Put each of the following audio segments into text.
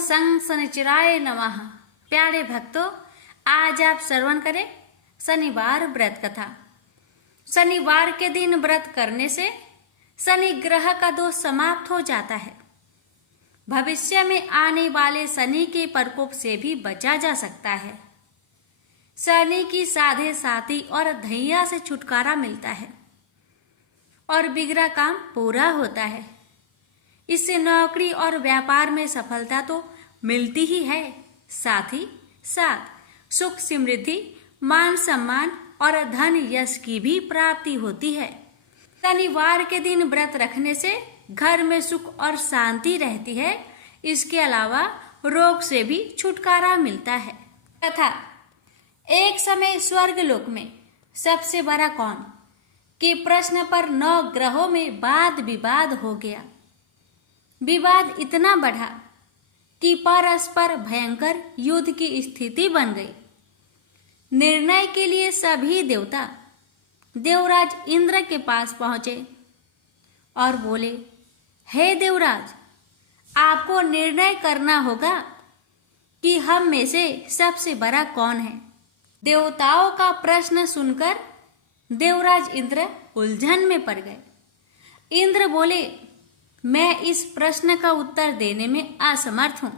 सं शनिचराय नमः। प्यारे भक्तों, आज आप श्रवण करें शनिवार व्रत कथा। शनिवार के दिन व्रत करने से शनि ग्रह का दोष समाप्त हो जाता है। भविष्य में आने वाले शनि के प्रकोप से भी बचा जा सकता है। शनि की साधे साथी और धैया से छुटकारा मिलता है और बिगड़ा काम पूरा होता है। इससे नौकरी और व्यापार में सफलता तो मिलती ही है, साथ ही साथ सुख समृद्धि, मान सम्मान और धन यश की भी प्राप्ति होती है। शनिवार के दिन व्रत रखने से घर में सुख और शांति रहती है। इसके अलावा रोग से भी छुटकारा मिलता है। तथा एक समय स्वर्ग लोक में सबसे बड़ा कौन के प्रश्न पर 9 ग्रहों में वाद विवाद हो गया। विवाद इतना बढ़ा कि परस्पर भयंकर युद्ध की स्थिति बन गई। निर्णय के लिए सभी देवता देवराज इंद्र के पास पहुंचे और बोले, हे देवराज, आपको निर्णय करना होगा कि हम में से सबसे बड़ा कौन है। देवताओं का प्रश्न सुनकर देवराज इंद्र उलझन में पड़ गए। इंद्र बोले, मैं इस प्रश्न का उत्तर देने में असमर्थ हूं।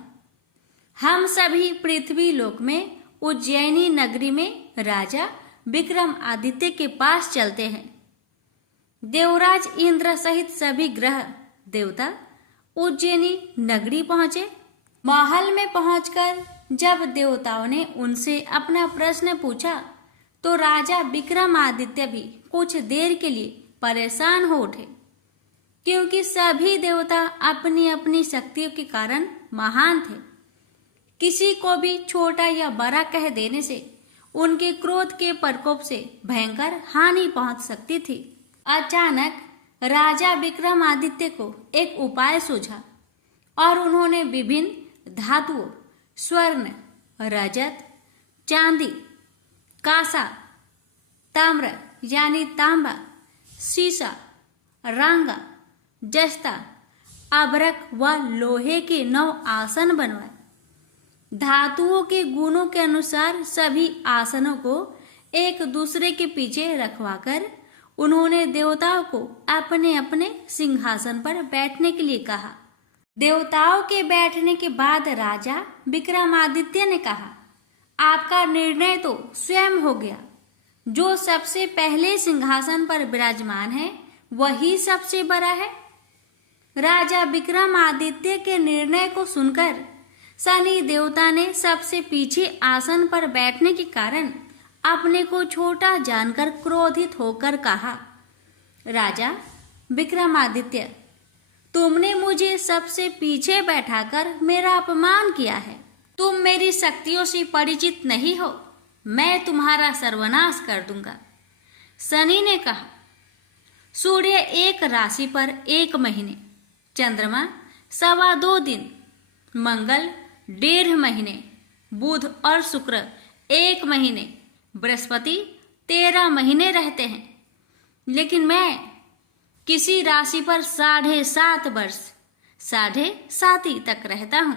हम सभी पृथ्वी लोक में उज्जैनी नगरी में राजा विक्रमादित्य के पास चलते हैं। देवराज इंद्र सहित सभी ग्रह देवता उज्जैनी नगरी पहुंचे। महल में पहुंचकर जब देवताओं ने उनसे अपना प्रश्न पूछा तो राजा विक्रमादित्य भी कुछ देर के लिए परेशान हो उठे, क्योंकि सभी देवता अपनी अपनी शक्तियों के कारण महान थे। किसी को भी छोटा या बड़ा कह देने से उनके क्रोध के प्रकोप से भयंकर हानि पहुंच सकती थी। अचानक राजा विक्रमादित्य को एक उपाय सूझा और उन्होंने विभिन्न धातुओं स्वर्ण, रजत, चांदी, कांसा, ताम्र यानी तांबा, सीसा, रांगा, जस्ता, अभ्रक व लोहे के 9 आसन बनवाए। धातुओं के गुणों के अनुसार सभी आसनों को एक दूसरे के पीछे रखवाकर उन्होंने देवताओं को अपने अपने सिंहासन पर बैठने के लिए कहा। देवताओं के बैठने के बाद राजा विक्रमादित्य ने कहा, आपका निर्णय तो स्वयं हो गया। जो सबसे पहले सिंहासन पर विराजमान है वही सबसे बड़ा है। राजा विक्रमादित्य के निर्णय को सुनकर शनि देवता ने सबसे पीछे आसन पर बैठने के कारण अपने को छोटा जानकर क्रोधित होकर कहा, राजा विक्रमादित्य, तुमने मुझे सबसे पीछे बैठाकर मेरा अपमान किया है। तुम मेरी शक्तियों से परिचित नहीं हो। मैं तुम्हारा सर्वनाश कर दूंगा। शनि ने कहा, सूर्य एक राशि पर 1 महीने, चंद्रमा 2.25 दिन, मंगल 1.5 महीने, बुध और शुक्र 1 महीने, बृहस्पति 13 महीने रहते हैं। लेकिन मैं किसी राशि पर 7.5 वर्ष 7.5 तक रहता हूं।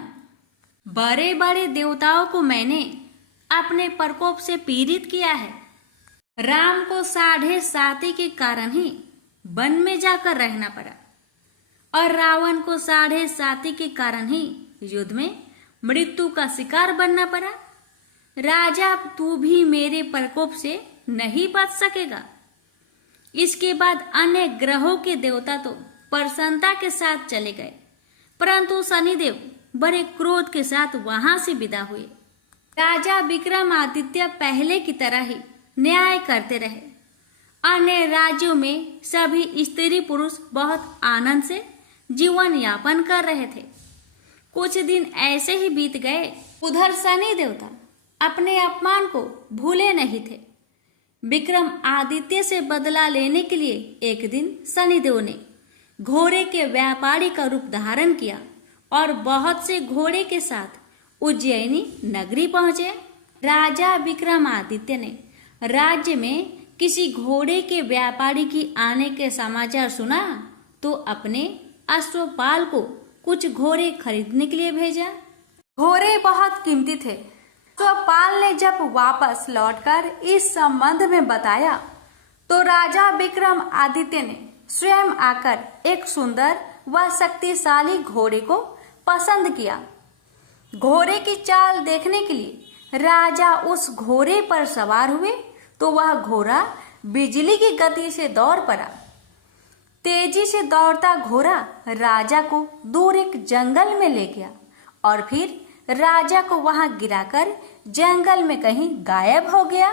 बड़े बड़े देवताओं को मैंने अपने प्रकोप से पीड़ित किया है। राम को 7.5 के कारण ही वन में जाकर रहना पड़ा और रावण को 7.5 के कारण ही युद्ध में मृत्यु का शिकार बनना पड़ा। राजा, तू भी मेरे प्रकोप से नहीं बच सकेगा। इसके बाद अन्य ग्रहों के देवता तो प्रसन्नता के साथ चले गए, परंतु शनिदेव बड़े क्रोध के साथ वहां से विदा हुए। राजा विक्रमादित्य पहले की तरह ही न्याय करते रहे। अन्य राज्यों में सभी स्त्री पुरुष बहुत आनंद से जीवन यापन कर रहे थे। कुछ दिन ऐसे ही बीत गए। उधर शनि देवता अपने अपमान को भूले नहीं थे। विक्रम आदित्य से बदला लेने के लिए एक दिन शनिदेव ने घोड़े के व्यापारी का रूप धारण किया और बहुत से घोड़े के साथ उज्जैनी नगरी पहुंचे। राजा विक्रमादित्य ने राज्य में किसी घोड़े के व्यापारी की आने के समाचार सुना तो अपने अश्वपाल को कुछ घोड़े खरीदने के लिए भेजा। घोड़े बहुत कीमती थे। स्वपाल ने जब वापस लौटकर इस संबंध में बताया तो राजा विक्रमादित्य ने स्वयं आकर एक सुंदर व शक्तिशाली घोड़े को पसंद किया। घोड़े की चाल देखने के लिए राजा उस घोड़े पर सवार हुए तो वह घोड़ा बिजली की गति से दौड़ पड़ा। तेजी से दौड़ता घोड़ा राजा को दूर एक जंगल में ले गया और फिर राजा को वहां गिराकर जंगल में कहीं गायब हो गया।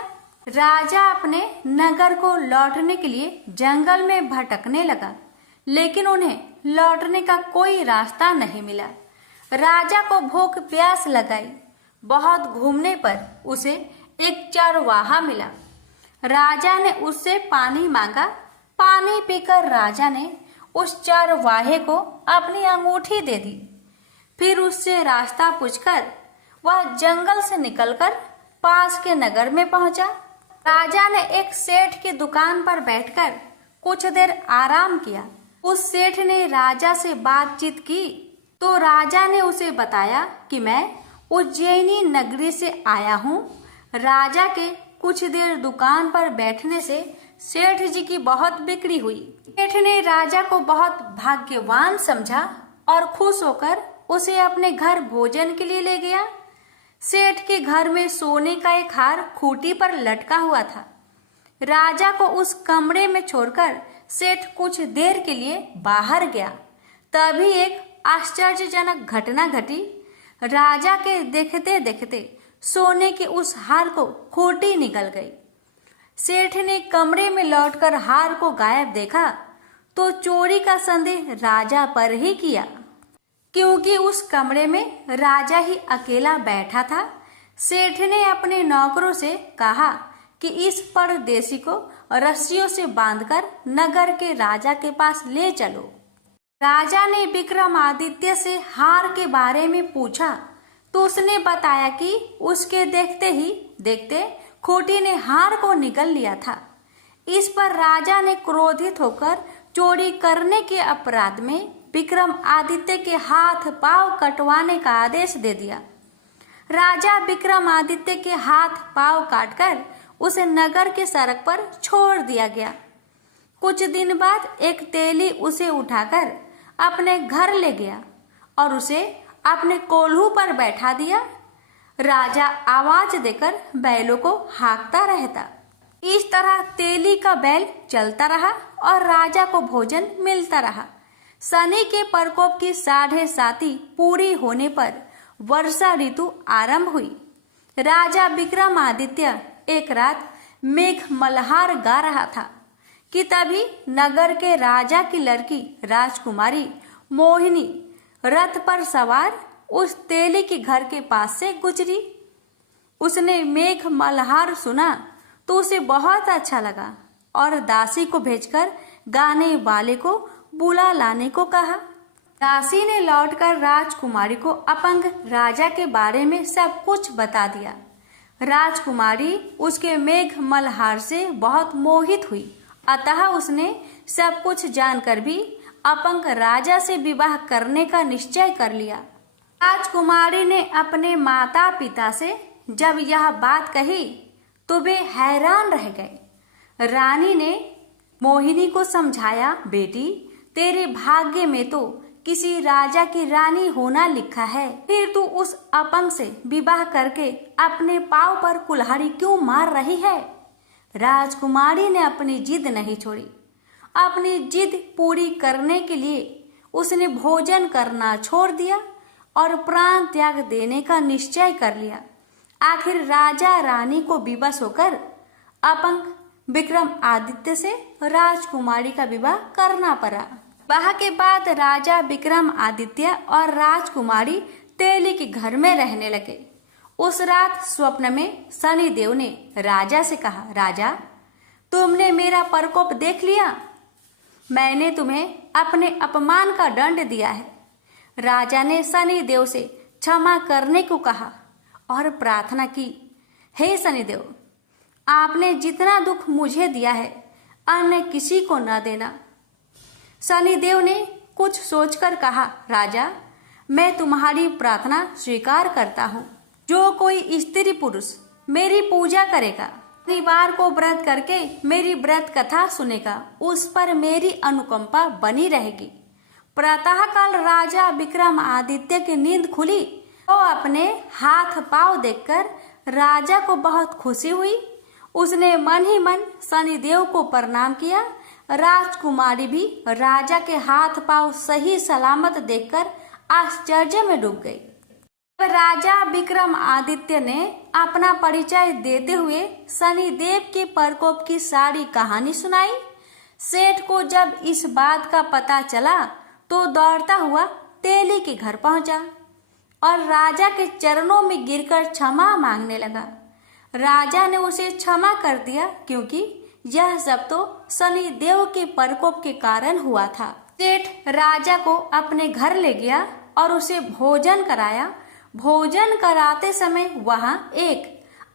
राजा अपने नगर को लौटने के लिए जंगल में भटकने लगा, लेकिन उन्हें लौटने का कोई रास्ता नहीं मिला। राजा को भूख प्यास लगाई। बहुत घूमने पर उसे एक चरवाहा मिला। राजा ने उससे पानी मांगा। पानी पीकर राजा ने उस चरवाहे को अपनी अंगूठी दे दी। फिर उससे रास्ता पूछकर वह जंगल से निकलकर पास के नगर में पहुंचा। राजा ने एक सेठ की दुकान पर बैठकर कुछ देर आराम किया। उस सेठ ने राजा से बातचीत की तो राजा ने उसे बताया कि मैं उज्जैनी नगरी से आया हूँ। राजा के कुछ देर दुकान पर बैठने से सेठ जी की बहुत बिक्री हुई। सेठ ने राजा को बहुत भाग्यवान समझा और खुश होकर उसे अपने घर भोजन के लिए ले गया। सेठ के घर में सोने का एक हार खूंटी पर लटका हुआ था। राजा को उस कमरे में छोड़कर सेठ कुछ देर के लिए बाहर गया। तभी एक आश्चर्यजनक घटना घटी। राजा के देखते देखते सोने के उस हार को खूंटी निकल गई। सेठ ने कमरे में लौटकर हार को गायब देखा तो चोरी का संदेह राजा पर ही किया, क्योंकि उस कमरे में राजा ही अकेला बैठा था। सेठ ने अपने नौकरों से कहा कि इस परदेसी को रस्सियों से बांधकर नगर के राजा के पास ले चलो। राजा ने विक्रमादित्य से हार के बारे में पूछा तो उसने बताया कि उसके देखते ही देखते खूंटी ने हार को निगल लिया था। इस पर राजा ने क्रोधित होकर चोरी करने के अपराध में विक्रमादित्य के हाथ पांव कटवाने का आदेश दे दिया। राजा विक्रमादित्य के हाथ पांव काटकर उसे नगर के सड़क पर छोड़ दिया गया। कुछ दिन बाद एक तेली उसे उठाकर अपने घर ले गया और उसे अपने कोल्हू पर बैठा दिया। राजा आवाज देकर बैलों को हाँकता रहता। इस तरह तेली का बैल चलता रहा और राजा को भोजन मिलता रहा। शनि के प्रकोप की 7.5 पूरी होने पर वर्षा ऋतु आरंभ हुई। राजा विक्रमादित्य एक रात मेघ मल्हार गा रहा था कि तभी नगर के राजा की लड़की राजकुमारी मोहिनी रथ पर सवार उस तेली के घर के पास से गुजरी। उसने मेघ मल्हार सुना तो उसे बहुत अच्छा लगा और दासी को भेजकर गाने वाले को बुला लाने को कहा। दासी ने लौटकर राजकुमारी को अपंग राजा के बारे में सब कुछ बता दिया। राजकुमारी उसके मेघ मल्हार से बहुत मोहित हुई, अतः उसने सब कुछ जानकर भी अपंग राजा से विवाह करने का निश्चय कर लिया। राजकुमारी ने अपने माता पिता से जब यह बात कही तो वे हैरान रह गए। रानी ने मोहिनी को समझाया, बेटी तेरे भाग्य में तो किसी राजा की रानी होना लिखा है, फिर तू उस अपंग से विवाह करके अपने पांव पर कुल्हाड़ी क्यों मार रही है। राजकुमारी ने अपनी जिद नहीं छोड़ी। अपनी जिद पूरी करने के लिए उसने भोजन करना छोड़ दिया और प्राण त्याग देने का निश्चय कर लिया। आखिर राजा रानी को विवश होकर अपंग विक्रमादित्य से राजकुमारी का विवाह करना पड़ा। विवाह के बाद राजा विक्रमादित्य और राजकुमारी तेली के घर में रहने लगे। उस रात स्वप्न में शनिदेव ने राजा से कहा, राजा तुमने मेरा प्रकोप देख लिया। मैंने तुम्हें अपने अपमान का दंड दिया है। राजा ने शनिदेव से क्षमा करने को कहा और प्रार्थना की, हे शनिदेव, आपने जितना दुख मुझे दिया है अन्य किसी को न देना। शनिदेव ने कुछ सोचकर कहा, राजा मैं तुम्हारी प्रार्थना स्वीकार करता हूँ। जो कोई स्त्री पुरुष मेरी पूजा करेगा, शनिवार को व्रत करके मेरी व्रत कथा सुनेगा, उस पर मेरी अनुकंपा बनी रहेगी। प्रातः काल राजा विक्रमादित्य की नींद खुली तो अपने हाथ पांव देखकर राजा को बहुत खुशी हुई। उसने मन ही मन शनिदेव को प्रणाम किया। राजकुमारी भी राजा के हाथ पांव सही सलामत देखकर आश्चर्य में डूब गई। राजा विक्रमादित्य ने अपना परिचय देते हुए शनिदेव के प्रकोप की सारी कहानी सुनाई। सेठ को जब इस बात का पता चला तो दौड़ता हुआ तेली के घर पहुंचा और राजा के चरणों में गिरकर क्षमा मांगने लगा। राजा ने उसे क्षमा कर दिया क्योंकि यह सब तो शनिदेव के प्रकोप के कारण हुआ था। सेठ राजा को अपने घर ले गया और उसे भोजन कराया। भोजन कराते समय वहां एक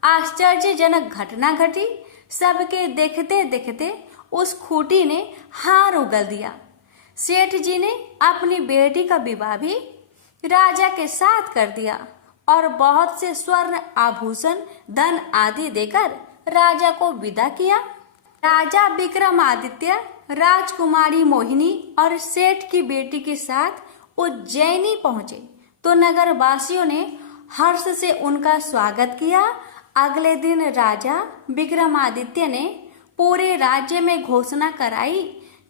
आश्चर्यजनक घटना घटी। सबके देखते देखते उस खूंटी ने हार उगल दिया। सेठ जी ने अपनी बेटी का विवाह भी राजा के साथ कर दिया और बहुत से स्वर्ण आभूषण धन आदि देकर राजा को विदा किया। राजा विक्रमादित्य राजकुमारी मोहिनी और सेठ की बेटी के साथ उज्जैनी पहुंचे तो नगर वासियों ने हर्ष से उनका स्वागत किया। अगले दिन राजा विक्रमादित्य ने पूरे राज्य में घोषणा कराई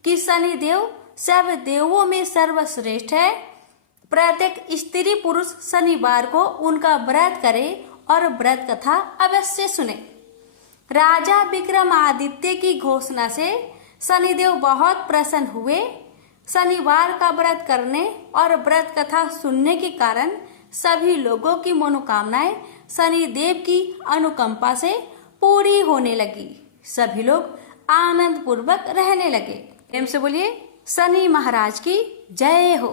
कि शनिदेव सब देवों में सर्वश्रेष्ठ है। प्रत्येक स्त्री पुरुष शनिवार को उनका व्रत करे और व्रत कथा अवश्य सुने। राजा विक्रमादित्य की घोषणा से शनिदेव बहुत प्रसन्न हुए। शनिवार का व्रत करने और व्रत कथा सुनने के कारण सभी लोगों की मनोकामनाएं शनिदेव की अनुकंपा से पूरी होने लगी। सभी लोग आनंद पूर्वक रहने लगे। प्रेम से बोलिए शनि महाराज की जय हो।